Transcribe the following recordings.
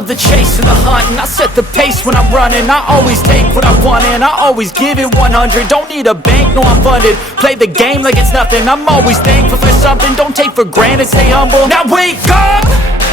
love the chase and the hunt, and I set the pace when I'm running. I always take what I want and I always give it 100. Don't need a bank, no I'm funded. Play the game like it's nothing. I'm always thankful for something. Don't take for granted, stay humble. Now wake up!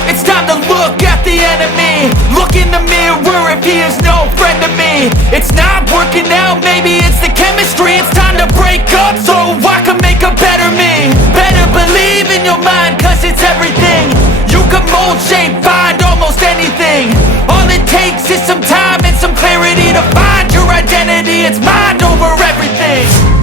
It's time to look at the enemy. Look in the mirror if he is no friend to me. It's not working out, maybe it's the chemistry. It's time to break up so I can make a better me. Better believe in your mind, cause it's everything. You can mold, shape, find almost anything. All it takes is some time and some clarity to find your identity. It's mind over everything.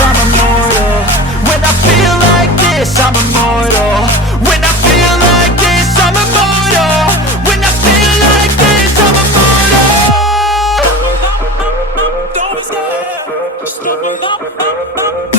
I'm immortal. When I feel like this, I'm immortal. When I feel like this, I'm immortal. When I feel like this, I'm immortal. Don't be scared. Just open up.